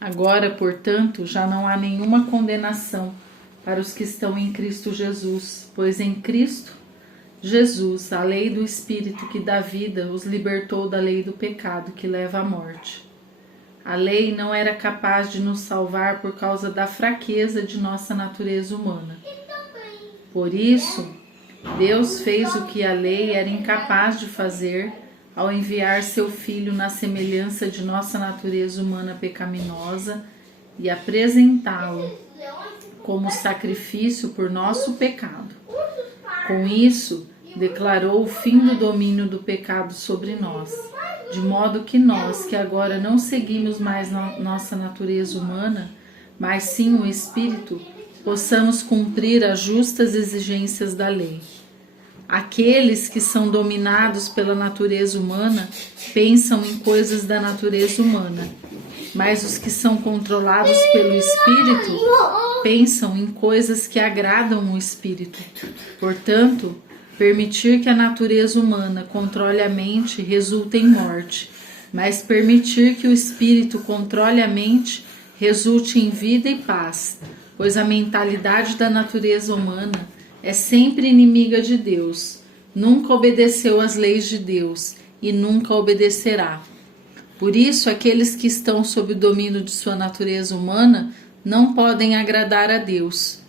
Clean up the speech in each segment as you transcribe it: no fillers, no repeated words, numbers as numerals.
Agora, portanto, já não há nenhuma condenação para os que estão em Cristo Jesus, pois em Cristo Jesus, a lei do Espírito que dá vida, os libertou da lei do pecado que leva à morte. A lei não era capaz de nos salvar por causa da fraqueza de nossa natureza humana. Por isso, Deus fez o que a lei era incapaz de fazer ao enviar seu Filho na semelhança de nossa natureza humana pecaminosa e apresentá-lo como sacrifício por nosso pecado. Com isso, declarou o fim do domínio do pecado sobre nós, de modo que nós, que agora não seguimos mais nossa natureza humana, mas sim o Espírito, possamos cumprir as justas exigências da lei. Aqueles que são dominados pela natureza humana pensam em coisas da natureza humana, mas os que são controlados pelo Espírito pensam em coisas que agradam o Espírito. Portanto, permitir que a natureza humana controle a mente resulta em morte, mas permitir que o Espírito controle a mente resulte em vida e paz, pois a mentalidade da natureza humana é sempre inimiga de Deus, nunca obedeceu às leis de Deus e nunca obedecerá. Por isso, aqueles que estão sob o domínio de sua natureza humana não podem agradar a Deus.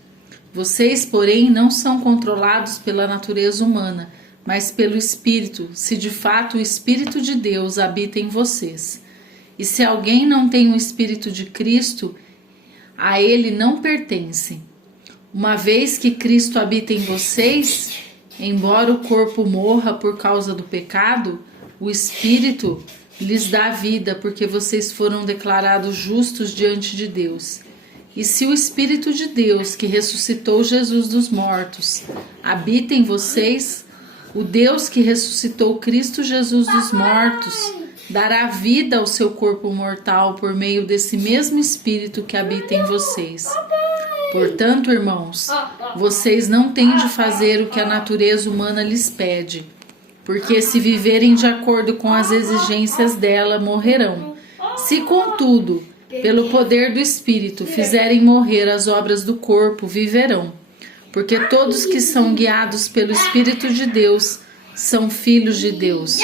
Vocês, porém, não são controlados pela natureza humana, mas pelo Espírito, se de fato o Espírito de Deus habita em vocês. E se alguém não tem o Espírito de Cristo, a ele não pertence. Uma vez que Cristo habita em vocês, embora o corpo morra por causa do pecado, o Espírito lhes dá vida, porque vocês foram declarados justos diante de Deus. E se o Espírito de Deus, que ressuscitou Jesus dos mortos, habita em vocês, o Deus que ressuscitou Cristo Jesus dos mortos dará vida ao seu corpo mortal por meio desse mesmo Espírito que habita em vocês. Portanto, irmãos, vocês não têm de fazer o que a natureza humana lhes pede, porque se viverem de acordo com as exigências dela, morrerão. Se, contudo, pelo poder do Espírito, fizerem morrer as obras do corpo, viverão. Porque todos que são guiados pelo Espírito de Deus são filhos de Deus.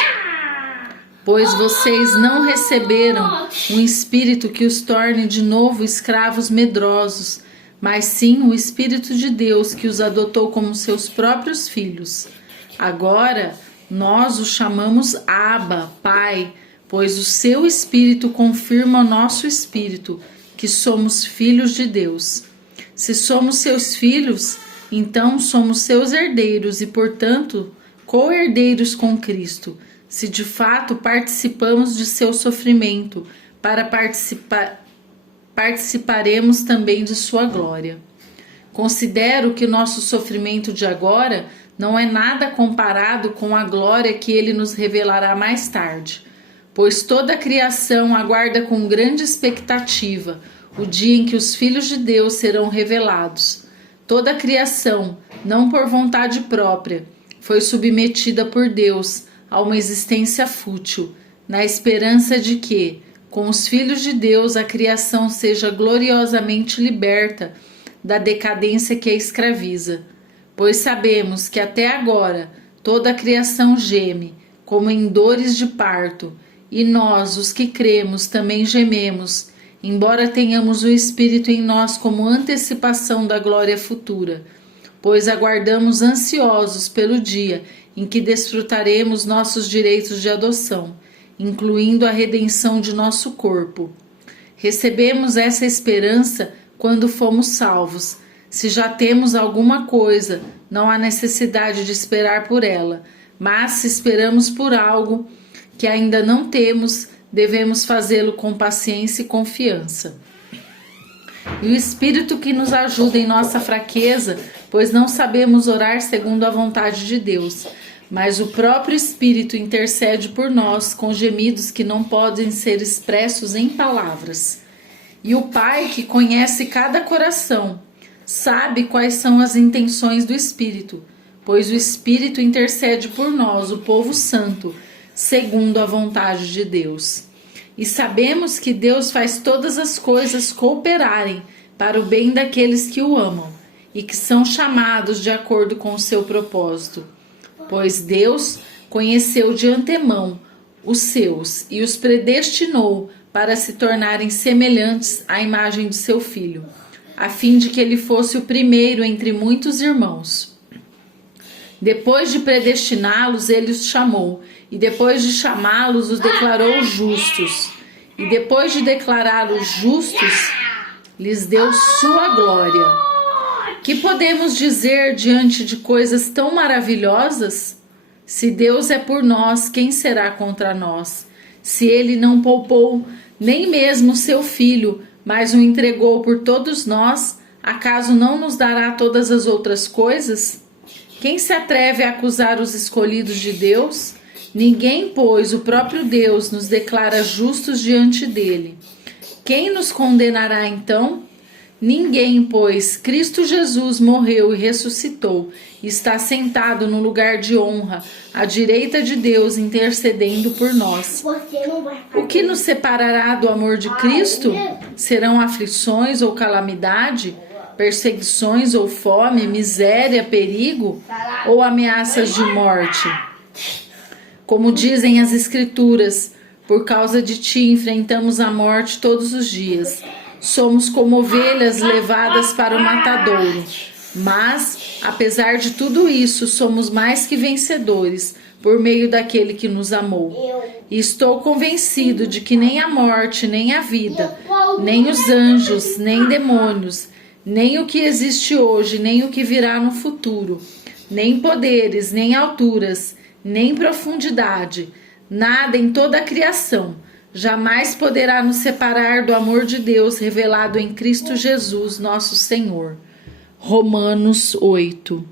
Pois vocês não receberam um espírito que os torne de novo escravos medrosos, mas sim o Espírito de Deus que os adotou como seus próprios filhos. Agora, nós os chamamos Abba, Pai, pois o seu Espírito confirma ao nosso Espírito que somos filhos de Deus. Se somos seus filhos, então somos seus herdeiros e, portanto, co-herdeiros com Cristo, se de fato participamos de seu sofrimento, para participaremos também de sua glória. Considero que nosso sofrimento de agora não é nada comparado com a glória que ele nos revelará mais tarde, pois toda a criação aguarda com grande expectativa o dia em que os filhos de Deus serão revelados. Toda a criação, não por vontade própria, foi submetida por Deus a uma existência fútil, na esperança de que, com os filhos de Deus, a criação seja gloriosamente liberta da decadência que a escraviza. Pois sabemos que até agora toda a criação geme, como em dores de parto, e nós, os que cremos, também gememos, embora tenhamos o Espírito em nós como antecipação da glória futura, pois aguardamos ansiosos pelo dia em que desfrutaremos nossos direitos de adoção, incluindo a redenção de nosso corpo. Recebemos essa esperança quando fomos salvos. Se já temos alguma coisa, não há necessidade de esperar por ela, mas se esperamos por algo que ainda não temos, devemos fazê-lo com paciência e confiança. E o Espírito que nos ajuda em nossa fraqueza, pois não sabemos orar segundo a vontade de Deus, mas o próprio Espírito intercede por nós com gemidos que não podem ser expressos em palavras. E o Pai, que conhece cada coração, sabe quais são as intenções do Espírito, pois o Espírito intercede por nós, o povo santo, segundo a vontade de Deus. e sabemos que Deus faz todas as coisas cooperarem para o bem daqueles que o amam e que são chamados de acordo com o seu propósito. Pois Deus conheceu de antemão os seus e os predestinou para se tornarem semelhantes à imagem de seu Filho, a fim de que ele fosse o primeiro entre muitos irmãos. Depois de predestiná-los, ele os chamou, e depois de chamá-los, os declarou justos. E depois de declará-los justos, lhes deu sua glória. Que podemos dizer diante de coisas tão maravilhosas? Se Deus é por nós, quem será contra nós? Se ele não poupou nem mesmo seu Filho, mas o entregou por todos nós, acaso não nos dará todas as outras coisas? Quem se atreve a acusar os escolhidos de Deus? Ninguém, pois o próprio Deus nos declara justos diante dele. Quem nos condenará então? Ninguém, pois Cristo Jesus morreu e ressuscitou, e está sentado no lugar de honra, à direita de Deus, intercedendo por nós. O que nos separará do amor de Cristo? Serão aflições ou calamidade? Perseguições ou fome, miséria, perigo ou ameaças de morte? Como dizem as Escrituras, por causa de ti enfrentamos a morte todos os dias. Somos como ovelhas levadas para o matadouro. Mas, apesar de tudo isso, somos mais que vencedores por meio daquele que nos amou. E estou convencido de que nem a morte, nem a vida, nem os anjos, nem demônios, nem o que existe hoje, nem o que virá no futuro, nem poderes, nem alturas, nem profundidade, nada em toda a criação jamais poderá nos separar do amor de Deus revelado em Cristo Jesus, nosso Senhor. Romanos 8.